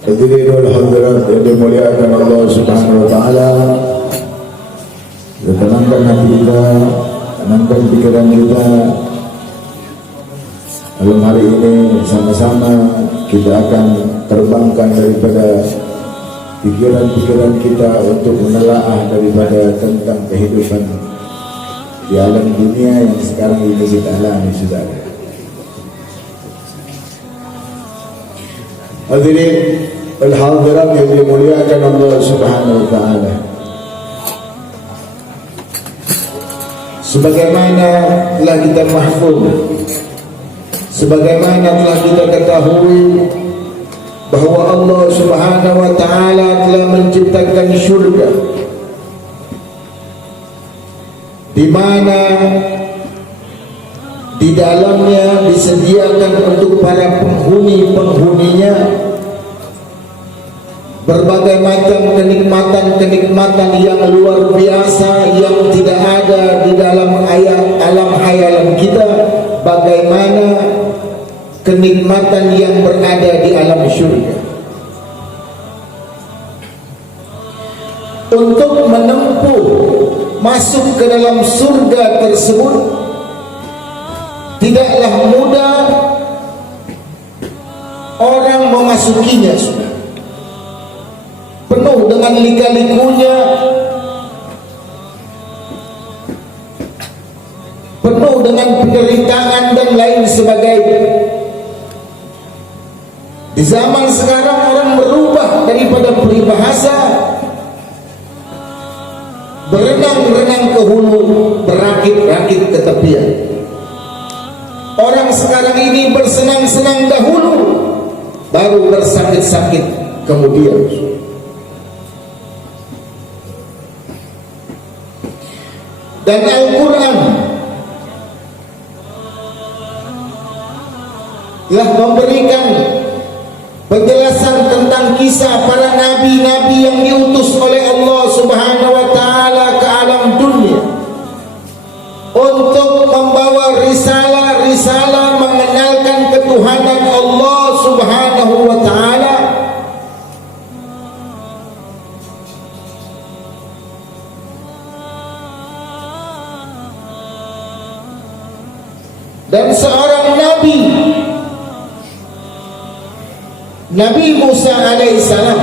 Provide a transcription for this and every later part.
Hadirin wal hadirat yang dimuliakan Allah Subhanahu wa taala. Tenangkan hati kita, tenangkan pikiran kita. Malam hari ini sama-sama kita akan terbangkan daripada pikiran-pikiran kita untuk menelaah daripada tentang kehidupan di alam dunia yang sekarang ini kita alami, saudara. Hadirin wal hadirat yang dimuliakan Allah Subhanahu wa taala. Sebagaimana telah kita mahfuz, sebagaimana telah kita ketahui bahwa Allah Subhanahu wa taala telah menciptakan syurga di mana di dalamnya disediakan untuk para penghuni-penghuninya berbagai macam kenikmatan-kenikmatan yang luar biasa yang tidak ada di dalam alam hayalan kita, bagaimana kenikmatan yang berada di alam syurga. Untuk menempuh masuk ke dalam surga tersebut tidaklah mudah orang memasukinya, sudah penuh dengan lika-likunya, penuh dengan penderitaan dan lain sebagainya. Di zaman sekarang orang berubah daripada peribahasa berenang-renang ke hulu, berakit-rakit ke tepian. Orang sekarang ini bersenang-senang dahulu, baru bersakit-sakit kemudian. Dan Al-Quran telah memberikan penjelasan tentang kisah para nabi-nabi yang diutus oleh Allah Subhanahu wa taala ke alam dunia untuk membawa risalah-risalah mengenalkan ketuhanan Allah Subhanahu wa taala. Dan seorang nabi, Nabi Musa alaihissalam,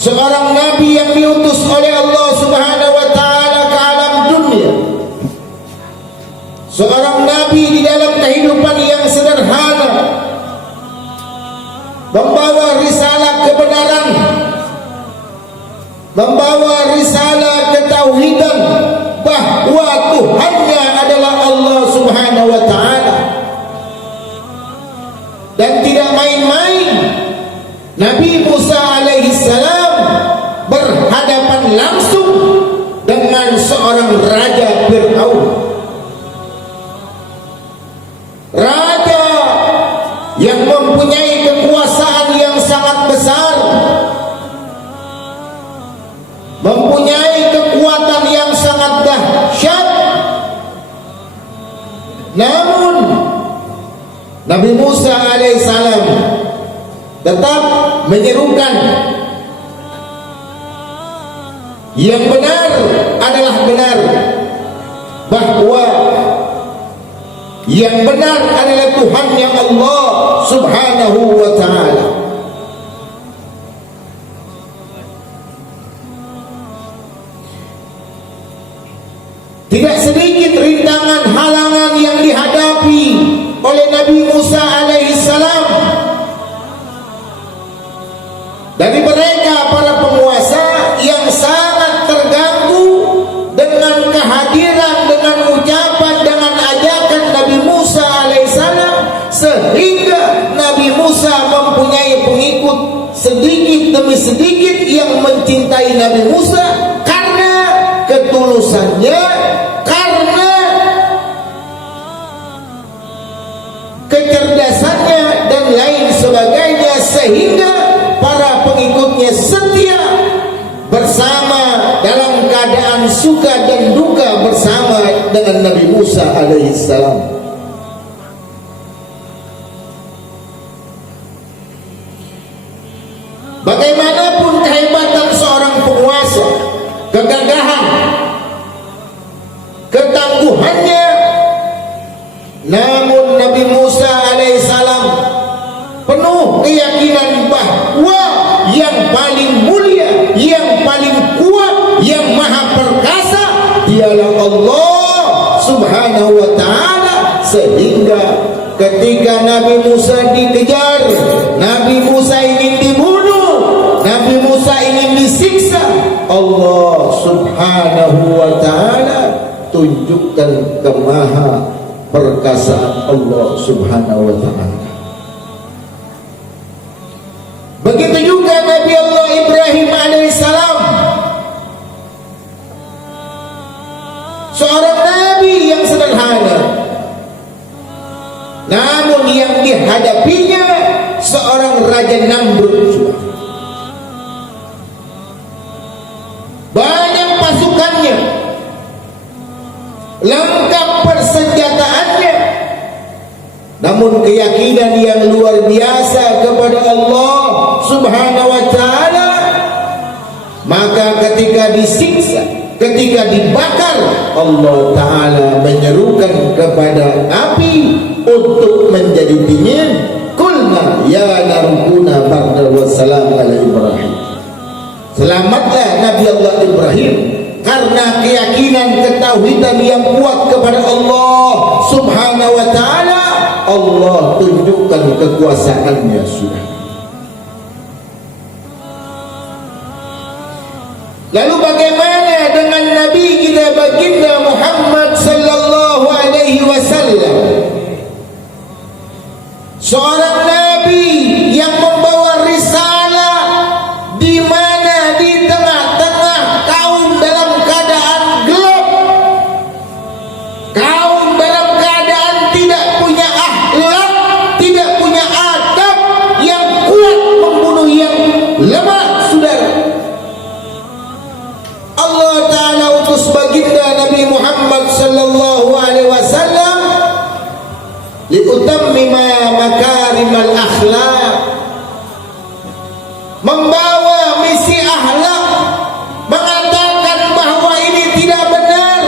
seorang nabi yang diutus oleh Allah Subhanahu wa taala ke alam dunia, seorang nabi di dalam kehidupan yang sederhana, membawa risalah kebenaran, membawa risalah ketauhidan bahwa Tuhannya adalah Allah Subhanahu wa taala. Dan tidak main-main, Nabi Musa alaihissalam berhadapan langsung dengan seorang raja Fir'aun, raja yang mempunyai kekuasaan yang sangat besar, mempunyai kekuatan yang sangat dahsyat. Namun Nabi Musa alaihissalam tetap menyerukan yang benar adalah benar, bahwa yang benar adalah Tuhan yang Allah Subhanahu wa taala. Tidak sedikit rintangan halangan yang dihadapi oleh Nabi Musa alaihissalam dari mereka para penguasa yang sangat terganggu dengan kehadiran, dengan ucapan, dengan ajakan Nabi Musa alaihissalam, sehingga Nabi Musa mempunyai pengikut sedikit demi sedikit yang mencintai Nabi Musa karena ketulusannya, karena kecerdasannya dan lain sebagainya, sehingga para pengikutnya setia bersama dalam keadaan suka dan duka bersama dengan Nabi Musa alaihissalam. kegagahan, ketangguhannya. Namun Nabi Musa alaihissalam penuh keyakinan bahwa yang paling mulia, yang paling kuat, yang maha perkasa dialah Allah subhanahu wa ta'ala. Sehingga ketika Nabi Musa dikejar, Nabi Musa ingin dibunuh, Nabi Musa ingin disiksa, Allah subhanahu wa ta'ala tunjukkan kemaha perkasaan Allah subhanahu wa ta'ala. Begitu juga Nabi Allah Ibrahim alaihissalam, seorang nabi yang sederhana, namun yang dihadapinya seorang Raja Namrud. Banyak pasukannya, lengkap persenjataannya, namun keyakinan yang luar biasa kepada Allah subhanahu wa ta'ala. Maka ketika disiksa, ketika dibakar, Allah ta'ala menyerukan kepada api untuk menjadi dingin. Qulna ya narukuna bardan wa salam ala Ibrahim. Selamatlah Nabi Allah Ibrahim karena keyakinan ketauhidan yang kuat kepada Allah subhanahu wa ta'ala. Allah tunjukkan kekuasaannya sudah. Lalu bagaimana dengan Nabi kita baginda Muhammad sallallahu alaihi wasallam, seorang nabi yang membawa risalah, di mana di tengah-tengah kaum dalam keadaan gelap, kaum dalam keadaan tidak punya akhlak, tidak punya adab, yang kuat membunuh yang lemah, saudara. Allah ta'ala utus baginda Nabi Muhammad sallallahu alaihi wasallam liutammima makarimal akhlak, membawa misi akhlak, mengatakan bahwa ini tidak benar,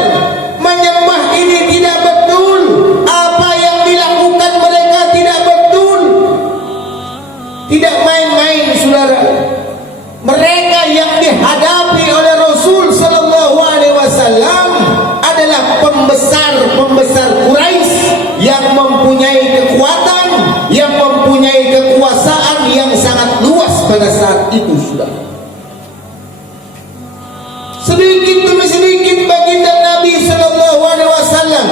menyembah ini tidak betul, apa yang dilakukan mereka tidak betul. Tidak main-main, saudara. Mereka yang dihadapi oleh Rasul sallallahu alaihi wasallam adalah pembesar Quraisy yang mempunyai kekuatan, yang mempunyai kekuasaan yang sangat luas pada saat itu, sudah. Sedikit demi sedikit baginda Nabi sallallahu alaihi wasallam,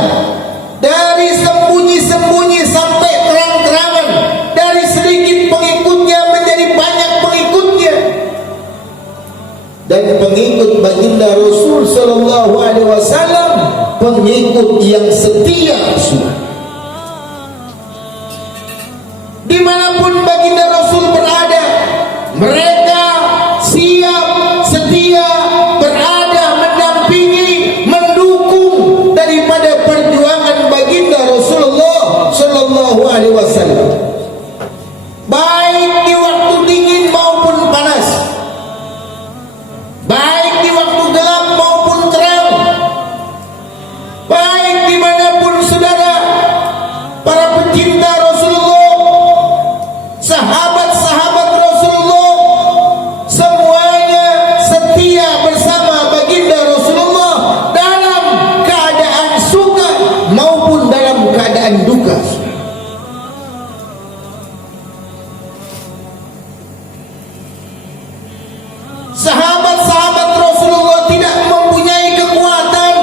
dari sembunyi-sembunyi sampai terang-terangan, dari sedikit pengikutnya menjadi banyak pengikutnya. Dan pengikut baginda Rasul sallallahu alaihi wasallam pengikut yang setia, sudah. Dimanapun baginda Rasul berada, mereka siap, setia, berada, mendampingi, mendukung daripada perjuangan baginda Rasulullah sallallahu alaihi wasallam, baik di waktu dingin maupun panas, baik di waktu gelap maupun terang, baik dimanapun saudara, para pecinta Rasulullah, sahabat-sahabat Rasulullah, semuanya setia bersama baginda Rasulullah dalam keadaan suka maupun dalam keadaan duka. Sahabat-sahabat Rasulullah tidak mempunyai kekuatan,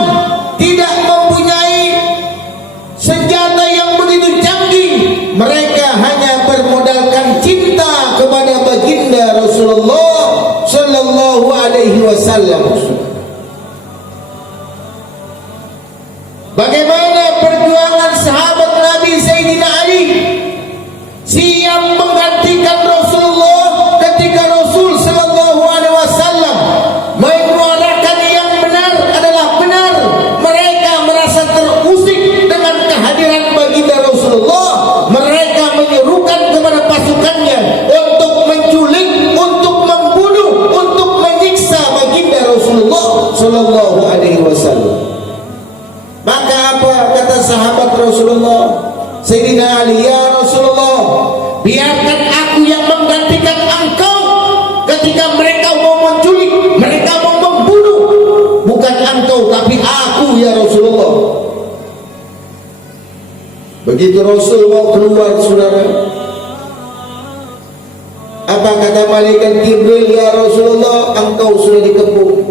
tidak mempunyai senjata yang begitu canggih. Mereka hanya bermodalkan cinta kepada baginda Rasulullah sallallahu alaihi wasallam. Bagaimana perjuangan sahabat Nabi Sayyidina Ali siap menggantikan Rasulullah ketika Rasul sallallahu alaihi wasallam menyuarakan yang benar adalah benar. Mereka merasa terusik dengan kehadiran baginda Rasulullah. Mereka menyerukan kepada pasukannya untuk menculik, untuk membunuh, untuk menyiksa baginda Rasulullah Rasulullah. Sayyidina Ali, ya Rasulullah, biarkan aku yang menggantikan engkau ketika mereka mau menculik, mereka mau membunuh. Bukan engkau tapi aku ya Rasulullah. Begitu Rasul mau keluar, saudara, apa kata malaikat Jibril? Ya Rasulullah, engkau sudah dikepung.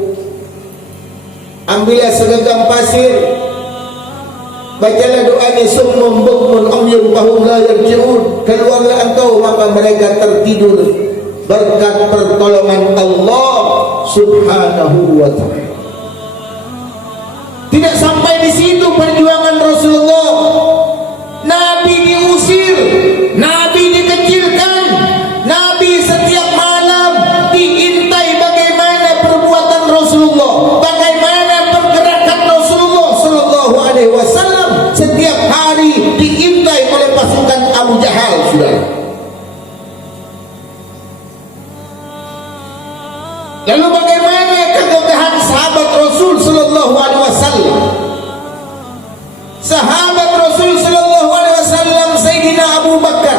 Ambillah segenggam pasir, bacalah doanya, summun bukmun umyun fahum la yarji'un. Keluarlah engkau, maka mereka tertidur berkat pertolongan Allah Subhanahu wa ta'ala. Tidak sampai di situ perjuangan Rasulullah. Nabi diusir, Nabi dikecilkan, Nabi setiap malam diintai bagaimana perbuatan Rasulullah, bagaimana pergerakan Rasulullah sallallahu alaihi wasallam. Setiap hari diintai oleh pasukan Abu Jahal, saudara. Lalu bagaimana kekokohan sahabat Rasul sallallahu alaihi wasallam? Sahabat Rasul sallallahu alaihi wasallam, Sayyidina Abu Bakar,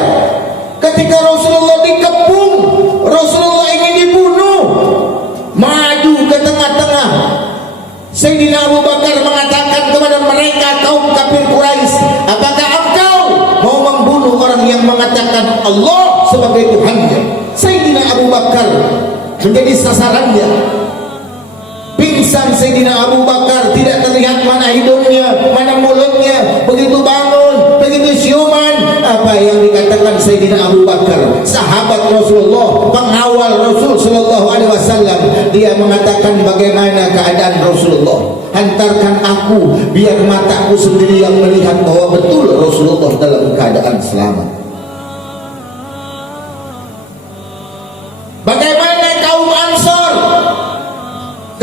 ketika Rasulullah dikepung, Rasulullah ingin dibunuh, maju ke tengah-tengah. Sayyidina Abu Bakar mengatakan kepada mereka, kaum kafir Quraisy, apakah engkau mau membunuh orang yang mengatakan Allah sebagai Tuhannya? Sayyidina Abu Bakar menjadi sasarannya. Pingsan Sayyidina Abu Bakar, tidak terlihat mana hidungnya, mana mulutnya. Begitu bangun, begitu siuman, apa yang dikatakan Sayyidina Abu Bakar, sahabat Rasulullah, pengawal Rasul sallallahu alaihi wasallam. Dia mengatakan, bagaimana keadaan Rasulullah? Hantarkan aku, biar mataku sendiri yang melihat bahwa betul Rasulullah dalam keadaan selamat. Bagaimana kaum Ansor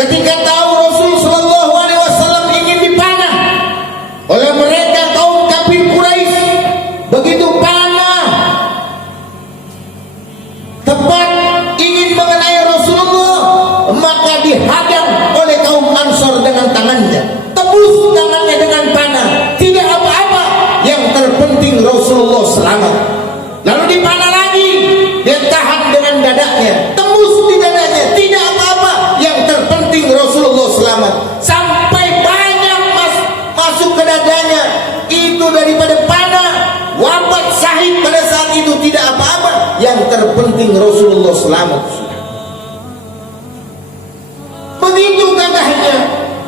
ketika tahu Rasul sallallahu alaihi wasallam ingin dipanah oleh mereka kaum kafir Quraisy? Begitu panah tepat ingin mengenai Rasulullah, maka dihadang oleh kaum Ansor dengan tangannya, tembus tangannya dengan panah. Tidak apa-apa, yang terpenting Rasulullah selamat. Lalu dipanah lagi, dia tahan dengan dadanya, tembus di dadanya, tidak apa-apa, yang terpenting Rasulullah selamat. Sampai banyak masuk ke dadanya, itu daripada panah, wafat syahid pada saat itu tidak apa-apa, yang terpenting Rasulullah selamat. Begitu gagahnya,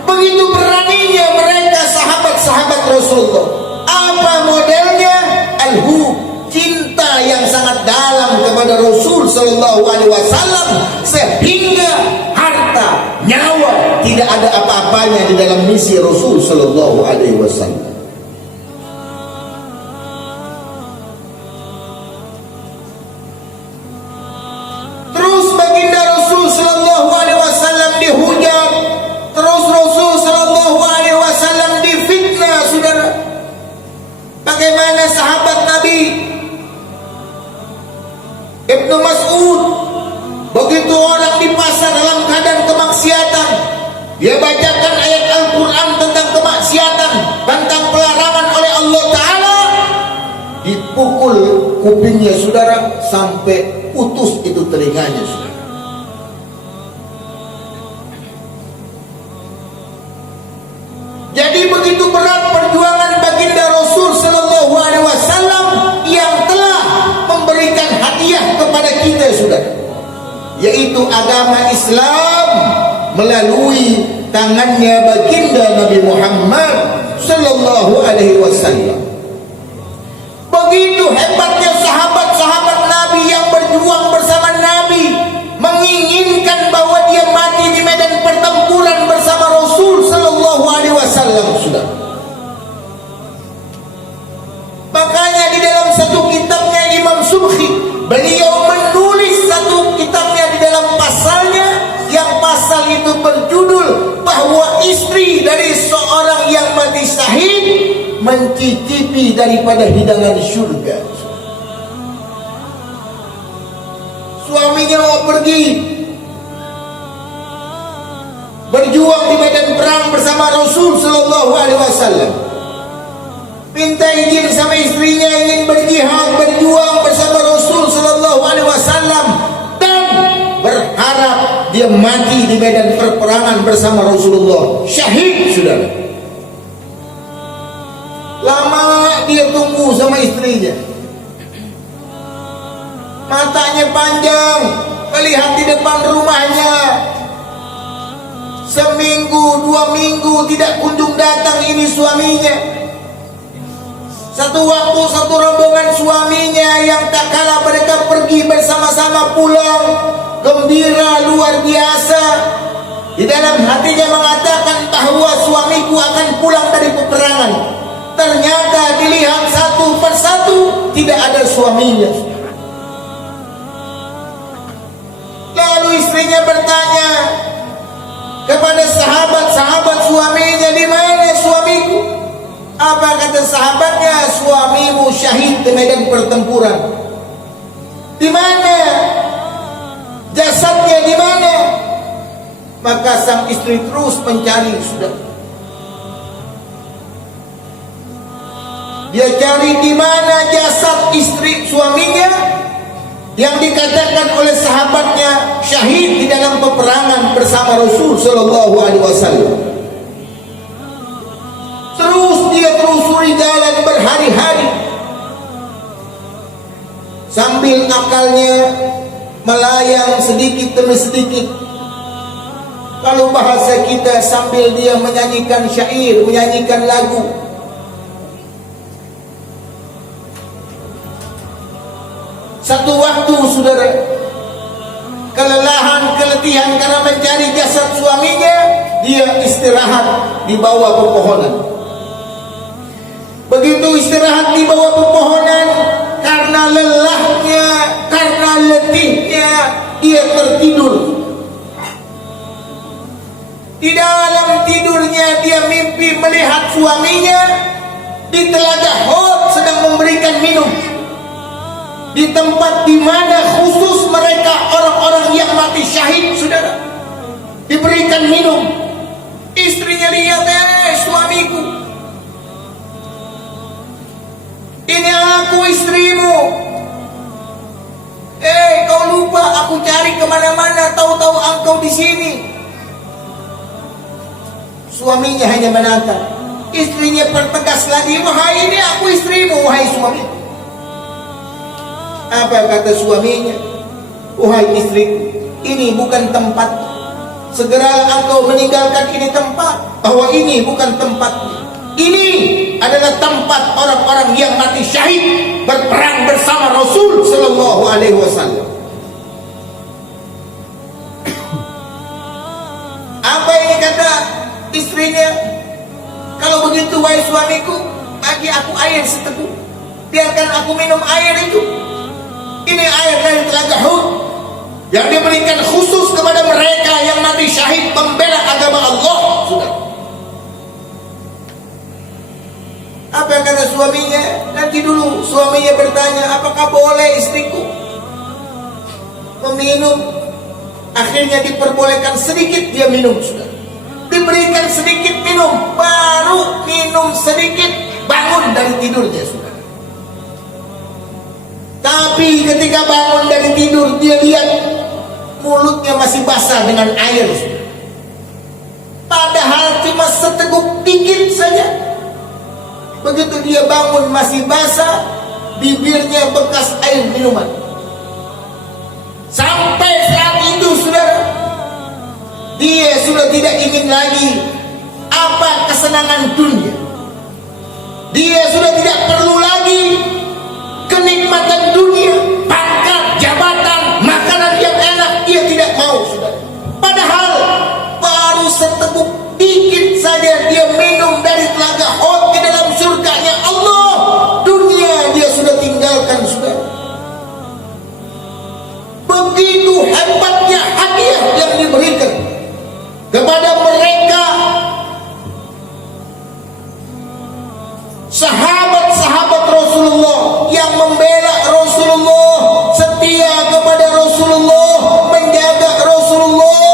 begitu beraninya mereka sahabat-sahabat Rasulullah. Apa modelnya? Al-hub, cinta yang sangat dalam kepada Rasul sallallahu alaihi wasallam, sehingga harta, nyawa tidak ada apa-apanya di dalam misi Rasul sallallahu alaihi wasallam. Terus baginda Rasul sallallahu alaihi wasallam dihujat, terus Rasul sallallahu alaihi wasallam difitnah, saudara. Bagaimana sahabat Nabi Ibnu Mas'ud, begitu orang di pasar dalam keadaan kemaksiatan, dia bacakan ayat Al-Quran tentang kemaksiatan, tentang pelarangan oleh Allah Ta'ala, dipukul kupingnya, saudara, sampai putus itu telinganya, saudara. Jadi begitu berat perjuangan baginda Rasul sallallahu alaihi wasallam yang telah memberikan hadiah kepada kita, saudara, yaitu agama Islam melalui tangannya baginda Nabi Muhammad sallallahu alaihi wasallam. Begitu hebatnya sahabat-sahabat Nabi yang berjuang bersama Nabi, menginginkan bahwa dia mati di medan pertempuran bersama Rasul sallallahu alaihi wasallam, sudah. Makanya di dalam satu kitabnya Imam Subki, beliau menulis satu kitabnya di dalam pasalnya, yang pasal itu berjudul bahwa istri dari seorang yang mati syahid mencicipi daripada hidangan surga. Suaminya mau pergi berjuang di medan perang bersama Rasul sallallahu alaihi wasallam. minta izin sama istrinya ingin berjihad, berjuang bersama Rasul sallallahu alaihi wasallam dan berharap dia mati di medan perperangan bersama Rasulullah, syahid saudara. Lama dia tunggu sama istrinya, matanya panjang melihat di depan rumahnya. Seminggu, 2 minggu tidak kunjung datang ini suaminya. Satu waktu satu rombongan suaminya yang tak kalah mereka pergi bersama-sama pulang, gembira luar biasa. Di dalam hatinya mengatakan bahwa suamiku akan pulang dari peperangan. Ternyata dilihat satu persatu tidak ada suaminya. Lalu istrinya bertanya kepada sahabat-sahabat suaminya, di mana suamiku? Apa kata sahabatnya? Suamimu syahid di medan pertempuran. Di mana? Jasadnya di mana? Maka sang istri terus mencari sudah. Dia cari di mana jasad istri suaminya yang dikatakan oleh sahabatnya syahid di dalam peperangan bersama Rasul sallallahu alaihi wasallam. Terus dia telusuri jalan berhari-hari sambil akalnya melayang sedikit demi sedikit. Kalau bahasa kita, sambil dia menyanyikan syair, menyanyikan lagu. Satu waktu saudara, kelelahan, keletihan karena mencari jasad suaminya, dia istirahat di bawah pepohonan. Begitu istirahat di bawah pepohonan, karena lelahnya, karena letihnya, dia tertidur. Di dalam tidurnya dia mimpi melihat suaminya di telaga Hud sedang memberikan minum. Di tempat di mana khusus mereka orang-orang yang mati syahid, saudara, diberikan minum. Istrinya lihat, suamiku, ini aku istrimu. Kau lupa aku cari kemana-mana, tahu-tahu engkau di sini. Suaminya hanya menatap. Istrinya pertegas lagi, wahai ini aku istrimu, wahai suami. Apa kata suaminya? Wahai istriku, ini bukan tempat. Segera engkau meninggalkan ini tempat. Bahwa ini bukan tempatnya. Ini adalah tempat orang-orang yang mati syahid berperang bersama Rasul sallallahu alaihi wasallam. Apa ini kata istrinya? Kalau begitu wahai suamiku, bagi aku air seteguk. Biarkan aku minum air itu. Ini air dari telaga Hud yang diberikan khusus kepada mereka yang mati syahid membela agama Allah. Sudah. Apa kata suaminya? Nanti dulu suaminya bertanya, apakah boleh istriku meminum? Akhirnya diperbolehkan sedikit dia minum. Sudah. Diberikan sedikit minum, baru minum sedikit bangun dari tidurnya. Sudah. Tapi ketika bangun dari tidur, dia lihat mulutnya masih basah dengan air. Padahal cuma seteguk dikit saja. Begitu dia bangun masih basah, bibirnya bekas air minuman. Sampai saat itu saudara, dia sudah tidak ingin lagi apa kesenangan dunia. Dia sudah tidak perlu lagi kenikmatan dunia, pangkat, jabatan, makanan yang enak, dia tidak mau, saudara. Padahal baru seteguk dikit saja dia minum dari telaga Hud di dalam surganya Allah. Dunia dia sudah tinggalkan, saudara. Begitu hebatnya hadiah yang diberikan kepada mereka sahabat-sahabat Rasulullah yang membela Rasulullah, setia kepada Rasulullah, menjaga Rasulullah.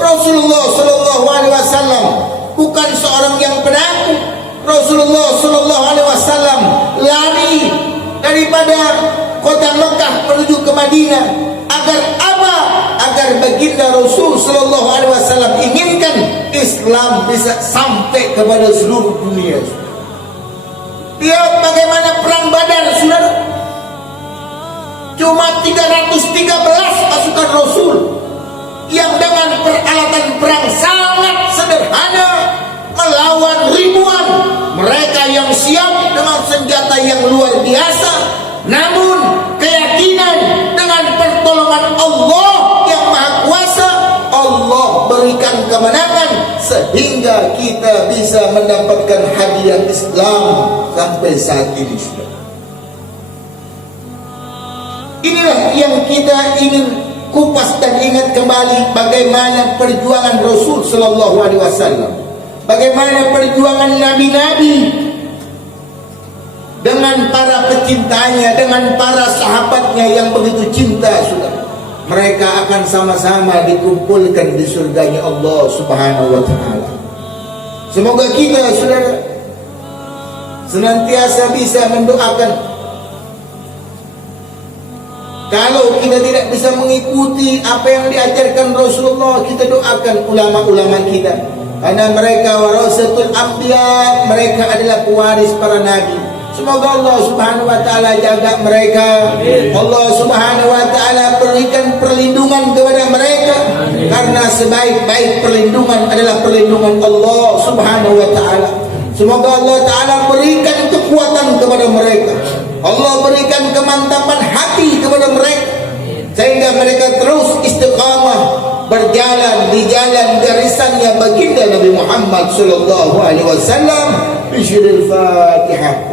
Rasulullah sallallahu alaihi wasallam bukan seorang yang penakut. Rasulullah sallallahu alaihi wasallam lari daripada kota Mekah menuju ke Madinah agar apa? Agar baginda Rasul sallallahu alaihi wasallam inginkan Islam bisa sampai kepada seluruh dunia. Lihat bagaimana perang Badar, saudara. Cuma 313 pasukan Rasul yang dengan peralatan perang sangat sederhana melawan ribuan mereka yang siap dengan senjata yang luar biasa, namun keyakinan dengan pertolongan Allah yang Maha Kuasa, Allah berikan kemenangan sehingga kita bisa mendapatkan hadiah Islam sampai saat ini, saudara. Inilah yang kita ingin kupas dan ingat kembali bagaimana perjuangan Rasul sallallahu alaihi wasallam, bagaimana perjuangan nabi-nabi dengan para pecintanya, dengan para sahabatnya yang begitu cinta, saudara. Mereka akan sama-sama dikumpulkan di surganya Allah Subhanahu wa taala. Semoga kita, saudara, senantiasa bisa mendoakan. Kalau kita tidak bisa mengikuti apa yang diajarkan Rasulullah, kita doakan ulama-ulama kita, karena mereka warasatul anbiya, mereka adalah pewaris para nabi. Semoga Allah Subhanahu wa taala jaga mereka. Allah Subhanahu wa taala berikan perlindungan kepada mereka. Karena sebaik-baik perlindungan adalah perlindungan Allah Subhanahu wa taala. Semoga Allah taala berikan kekuatan kepada mereka. Allah berikan kemantapan hati kepada mereka sehingga mereka terus istiqamah berjalan di jalan garisannya baginda Nabi Muhammad sallallahu alaihi wasallam. Bismillahirrahmanirrahim.